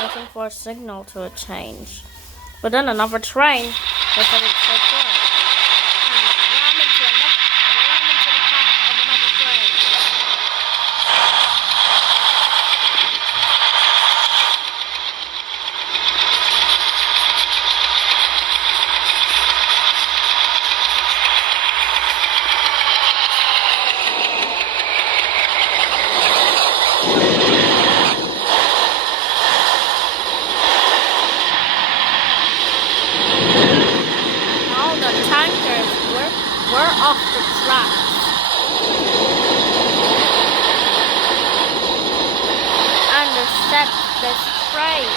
waiting for a signal to change. But then another train was headed so far. And ram into the path of another train. All the tankers were off the tracks. And the set this train